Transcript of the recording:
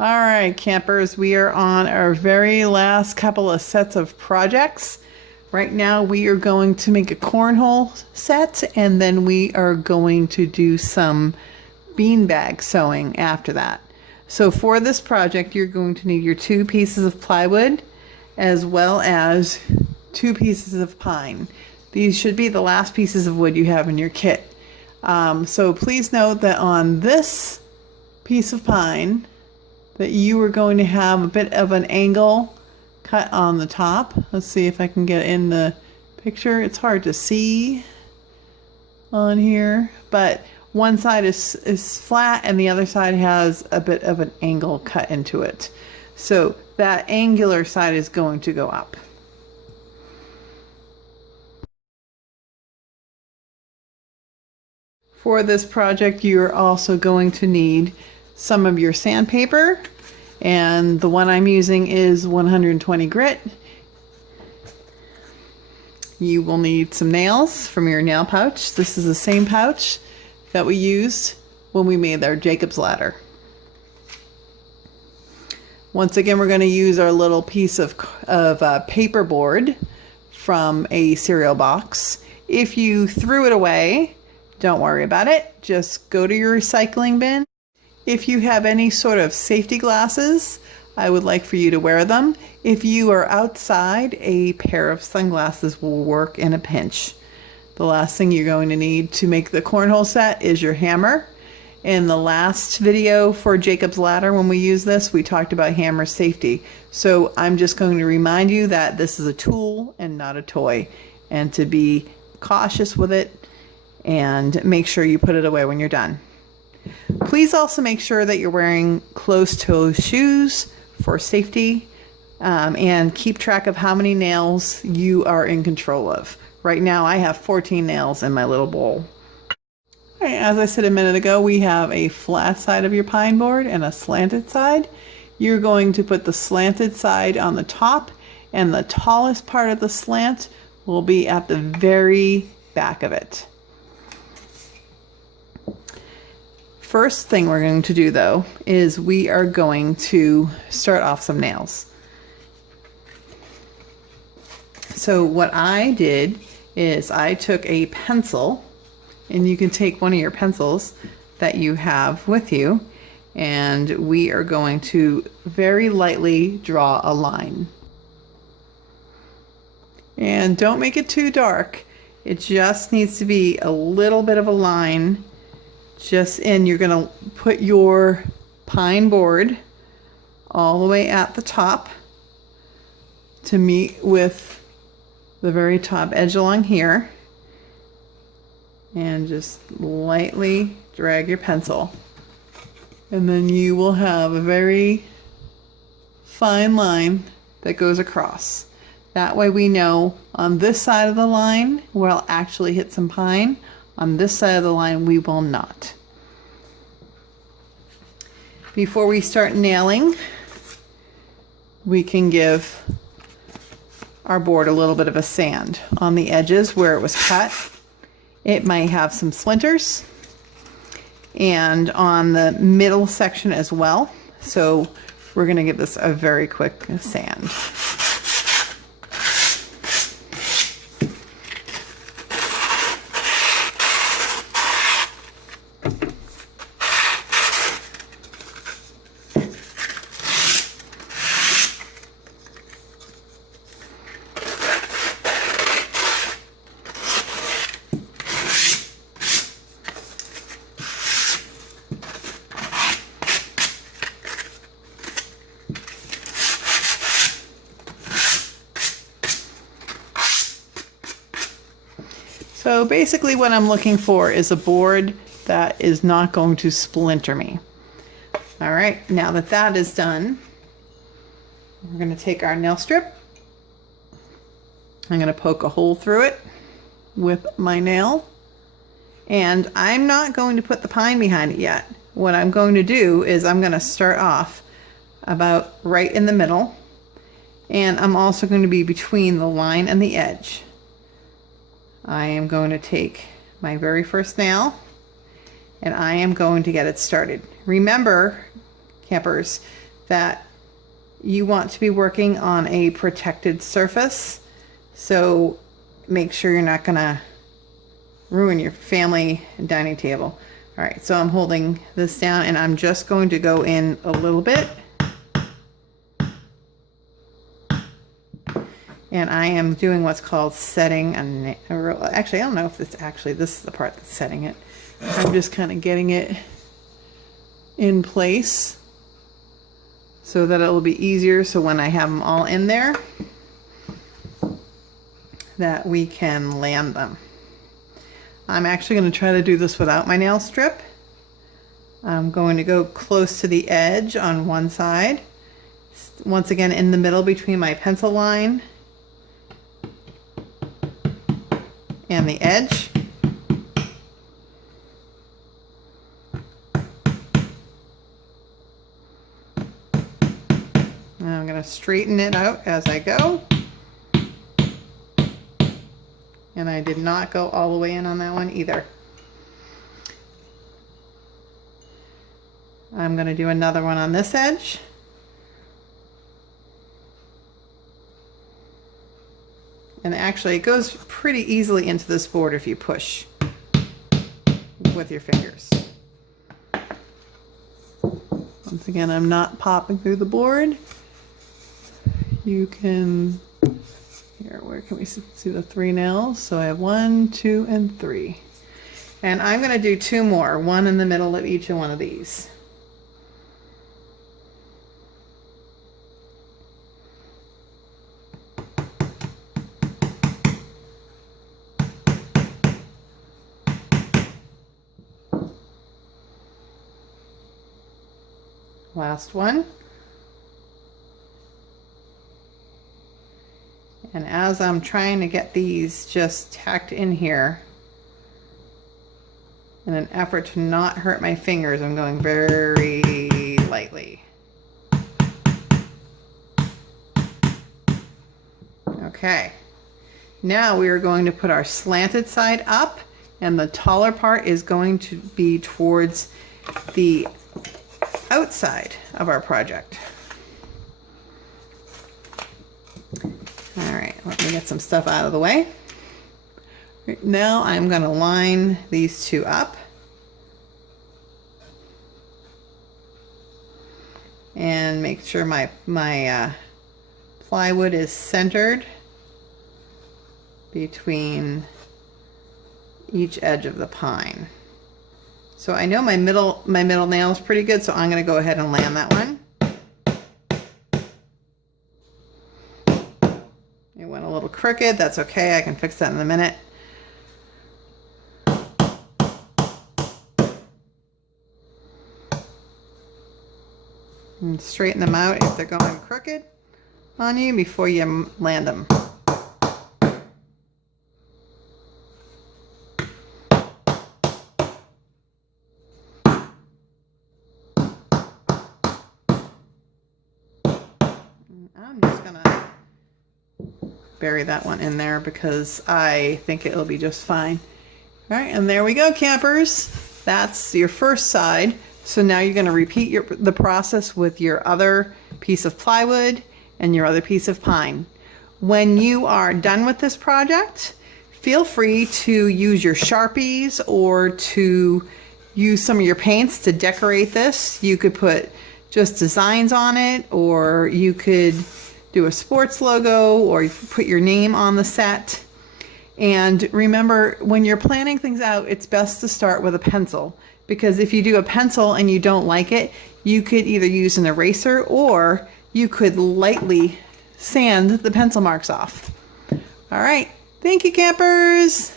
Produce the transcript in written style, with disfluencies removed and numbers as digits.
All right, campers, we are on our very last couple of sets of projects. Right now, we are going to make a cornhole set, and then we are going to do some beanbag sewing after that. So for this project, you're going to need your 2 pieces of plywood as well as 2 pieces of pine. These should be the last pieces of wood you have in your kit. So please note that on this piece of pine, that you are going to have a bit of an angle cut on the top. Let's see if I can get in the picture. It's hard to see on here, but one side is flat and the other side has a bit of an angle cut into it. So that angular side is going to go up. For this project, you're also going to need some of your sandpaper, and the one I'm using is 120 grit. You will need some nails from your nail pouch. This is the same pouch that we used when we made our Jacob's ladder. Once again, we're going to use our little piece of paper board from a cereal box. If you threw it away, don't worry about it. Just go to your recycling bin. If you have any sort of safety glasses, I would like for you to wear them. If you are outside, a pair of sunglasses will work in a pinch. The last thing you're going to need to make the cornhole set is your hammer. In the last video for Jacob's ladder, when we used this, we talked about hammer safety. So I'm just going to remind you that this is a tool and not a toy, and to be cautious with it and make sure you put it away when you're done. Please also make sure that you're wearing closed-toe shoes for safety, and keep track of how many nails you are in control of. Right now I have 14 nails in my little bowl. All right, as I said a minute ago, we have a flat side of your pine board and a slanted side. You're going to put the slanted side on the top, and the tallest part of the slant will be at the very back of it. First thing we're going to do, though, is we are going to start off some nails. So what I did is I took a pencil, and you can take one of your pencils that you have with you, and we are going to very lightly draw a line. And don't make it too dark. It just needs to be a little bit of a line. You're going to put your pine board all the way at the top to meet with the very top edge along here, and just lightly drag your pencil, and then you will have a very fine line that goes across. That way we know on this side of the line we'll actually hit some pine. On this side of the line, we will not. Before we start nailing, we can give our board a little bit of a sand on the edges where it was cut. It might have some splinters, and on the middle section as well. So we're going to give this a very quick sand. So basically what I'm looking for is a board that is not going to splinter me. All right, now that that is done, we're going to take our nail strip. I'm going to poke a hole through it with my nail, and I'm not going to put the pine behind it yet. What I'm going to do is I'm going to start off about right in the middle, and I'm also going to be between the line and the edge. I am going to take my very first nail, and I am going to get it started. Remember, campers, that you want to be working on a protected surface. So make sure you're not gonna ruin your family dining table. All right, so I'm holding this down and I'm just going to go in a little bit. And I am doing what's called setting actually, I don't know if this is the part that's setting it. I'm just kind of getting it in place so that it will be easier. So when I have them all in there, that we can land them. I'm actually going to try to do this without my nail strip. I'm going to go close to the edge on one side. Once again, in the middle between my pencil line and the edge. And I'm going to straighten it out as I go. And I did not go all the way in on that one either. I'm going to do another one on this edge. And actually, it goes pretty easily into this board if you push with your fingers. Once again, I'm not popping through the board. You can, here, where can we see the 3 nails? So I have 1, 2, and 3. And I'm going to do 2 more, one in the middle of each one of these. Last one. And as I'm trying to get these just tacked in here, in an effort to not hurt my fingers, I'm going very lightly. Okay. Now we are going to put our slanted side up, and the taller part is going to be towards the outside of our project. All right, let me get some stuff out of the way. Right, now I'm going to line these 2 up. And make sure my plywood is centered between each edge of the pine. So I know my middle nail is pretty good, so I'm going to go ahead and land that one. It went a little crooked. That's okay. I can fix that in a minute. And straighten them out if they're going crooked on you before you land them. I'm just gonna bury that one in there because I think it'll be just fine. All right, and there we go, campers. That's your first side. So now you're gonna repeat the process with your other piece of plywood and your other piece of pine. When you are done with this project, feel free to use your Sharpies or to use some of your paints to decorate this. You could put just designs on it, or you could do a sports logo, or you put your name on the set. And remember, when you're planning things out, it's best to start with a pencil, because if you do a pencil and you don't like it, you could either use an eraser or you could lightly sand the pencil marks off. All right, thank you, campers.